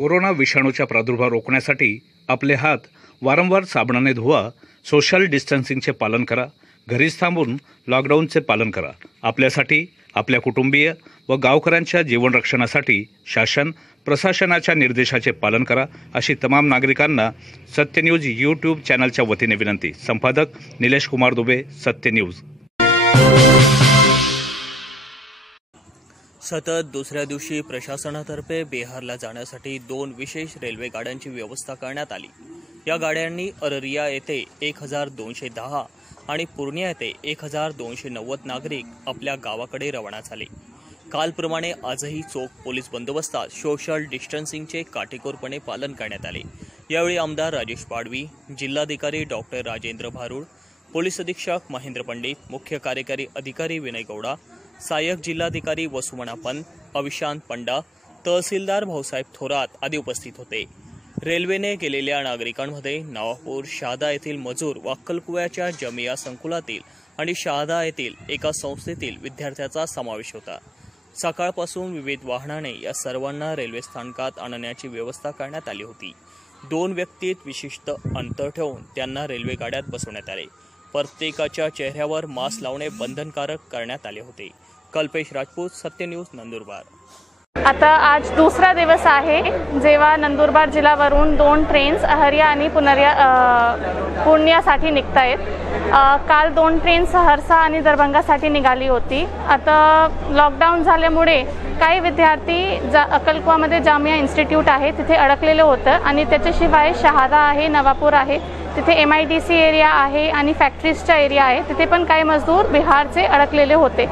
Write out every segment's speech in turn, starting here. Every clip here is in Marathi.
कोरोना विषाणूचा प्रादुर्भाव रोखण्यासाठी आपले हात वारंवार साबणाने धुवा, सोशल डिस्टन्सिंगचे पालन करा, घरीच थांबून लॉकडाऊनचे पालन करा। आपल्यासाठी, आपल्या कुटुंबीय व गावकऱ्यांच्या जीवन रक्षणासाठी शासन प्रशासनाच्या निर्देशाचे पालन करा, अशी तमाम नागरिकांना सत्य न्यूज यूट्यूब चॅनलच्या वतीने विनंती। संपादक निलेश कुमार दुबे, सत्य न्यूज। सतत दुसऱ्या दिवशी प्रशासनातर्फे बिहारला जाण्यासाठी 2 विशेष रेल्वे गाड्यांची व्यवस्था करण्यात आली। या गाड्यांनी अररिया येथे 1210 आणि पूर्णिया येथे 1290 नागरिक आपल्या गावाकडे रवाना झाले। कालप्रमाणे आजही चोख पोलीस बंदोबस्तात सोशल डिस्टन्सिंगचे काटेकोरपणे पालन करण्यात आले। यावेळी आमदार राजेश पाडवी, जिल्हाधिकारी डॉक्टर राजेंद्र भारुड, पोलीस अधीक्षक महेंद्र पंडित, मुख्य कार्यकारी अधिकारी विनय गौडा, सहाय्यक जिल्हाधिकारी वसुमना पंत, अविशांत पंडा, तहसीलदार भाऊसाहेब थोरात आदी उपस्थित होते। रेल्वेने गेलेल्या नागरिकांमध्ये नवापूर, शहादा येथील मजूर व अक्कलकुव्याच्या जमिया संकुलातील आणि शहादा येथील एका संस्थेतील विद्यार्थ्याचा समावेश होता। सकाळपासून विविध वाहनाने या सर्वांना रेल्वे स्थानकात आणण्याची व्यवस्था करण्यात आली होती। 2 व्यक्तीत विशिष्ट अंतर ठेवून त्यांना रेल्वे गाड्यात बसवण्यात आले। प्रत्येकाच्या चेहऱ्यावर मास्क लावणे बंधनकारक करण्यात आले होते। कल्पेश राजपूत, सत्य न्यूज, नंदुरबार। आता आज दुसरा दिवस आहे जेव्हा नंदुरबार जिल्ह्यावरून 2 ट्रेन्स अहरिया आणि पूर्णियासाठी निघत आहेत। काल 2 ट्रेन सहरसा आणि दरभंगासाठी निघाली होती। आता लॉकडाऊन झाल्यामुळे काही विद्यार्थी अक्कलकुवामध्ये जामिया इन्स्टिट्यूट आहे तिथे अडकलेले होतं आणि त्याच्याशिवाय शहादा आहे, नवापूर आहे, तिथे MIDC एरिया आहे आणि फॅक्टरीजचा एरिया आहे, तिथे पण काही मजदूर बिहारचे अडकलेले होते।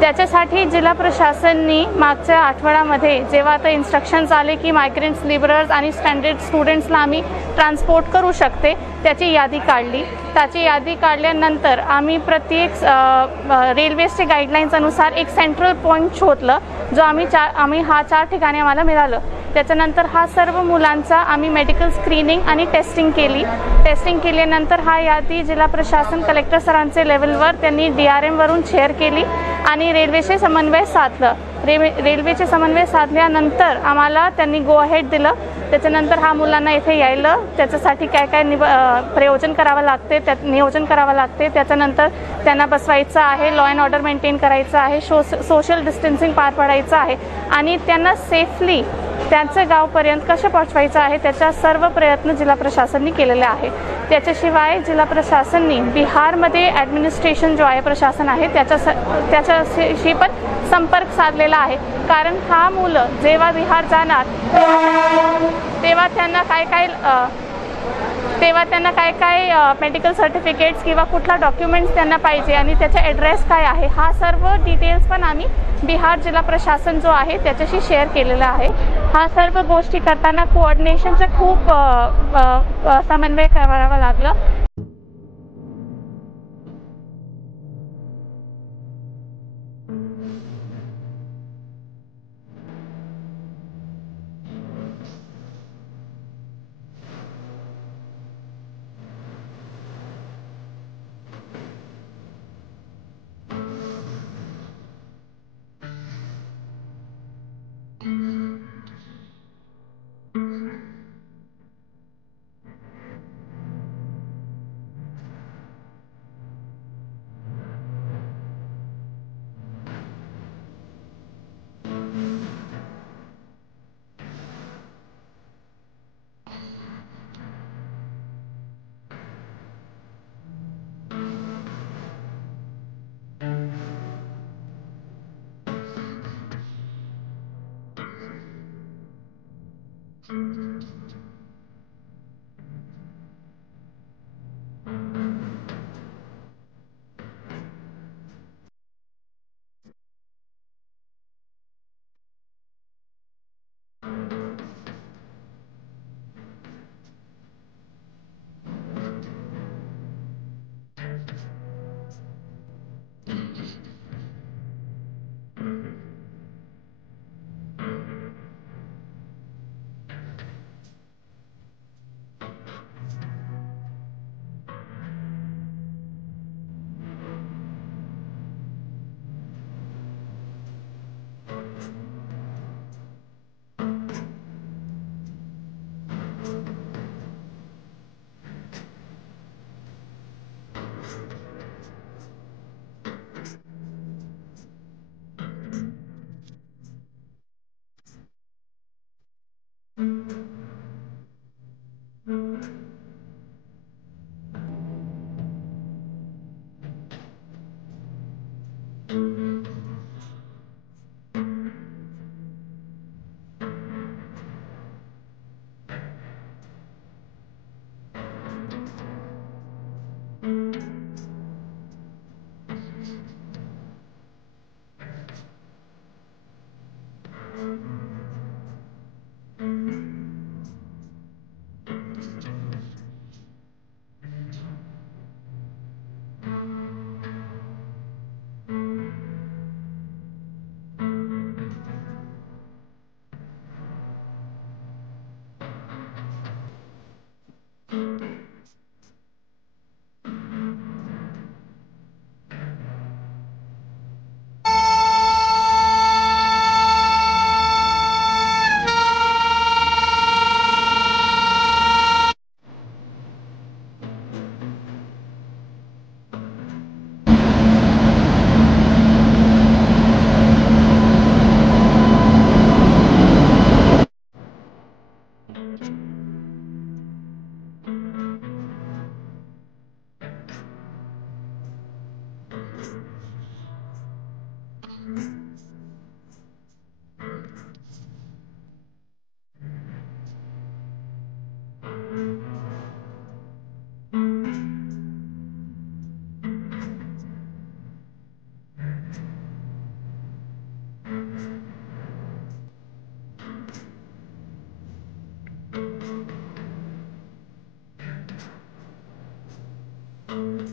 त्याच्यासाठी जिल्हा प्रशासनाने मागच्या आठवड्यामध्ये जेव्हा आता इन्स्ट्रक्शन्स आले की मायग्रंट्स, लेबरर्स आणि स्टँडर्ड स्टुडंट्सला आम्ही ट्रान्सपोर्ट करू शकते, त्याची यादी काढली। त्याची यादी काढल्यानंतर आम्ही प्रत्येक रेल्वेचे गाईडलाईन्स अनुसार एक सेंट्रल पॉईंट शोधलं, जो आम्ही 4 ठिकाणी आम्हाला मिळालं। त्याच्यानंतर हा सर्व मुलांचा आम्ही मेडिकल स्क्रीनिंग आणि टेस्टिंग केली। टेस्टिंग केल्यानंतर हा यादी जिल्हा प्रशासन कलेक्टर सरांचे लेवलवर त्यांनी DRM वरून शेअर केली आणि रेल्वेचे समन्वय साधलं। रेल्वेचे समन्वय साधल्यानंतर आम्हाला त्यांनी गो अहेड दिलं। त्याच्यानंतर हा मुलांना इथे यायला त्याच्यासाठी काय काय नियोजन करावं लागते, त्याच्यानंतर त्यांना बसवायचं आहे, लॉ अँड ऑर्डर मेंटेन करायचं आहे, सोशल डिस्टन्सिंग पार पाडायचं आहे आणि त्यांना सेफली त्यांचं गावपर्यंत कसं पोहोचवायचं आहे त्याचा सर्व प्रयत्न जिल्हा प्रशासनाने केलेले आहे। त्याच्याशिवाय जिल्हा प्रशासनाने बिहारमध्ये ॲडमिनिस्ट्रेशन जो आहे, प्रशासन आहे, त्याच्याशी पण संपर्क साधलेला आहे। कारण हा मुलं जेव्हा बिहार जाणार तेव्हा त्यांना काय मेडिकल सर्टिफिकेट्स किंवा कुठला डॉक्युमेंट्स त्यांना पाहिजे आणि त्याचा ॲड्रेस काय आहे, हा सर्व डिटेल्स पण आम्ही बिहार जिल्हा प्रशासन जो आहे त्याच्याशी शेअर केलेला आहे। हा सर्व गोष्टी करताना कोऑर्डिनेशनचं खूप समन्वय करावा लागला। आहे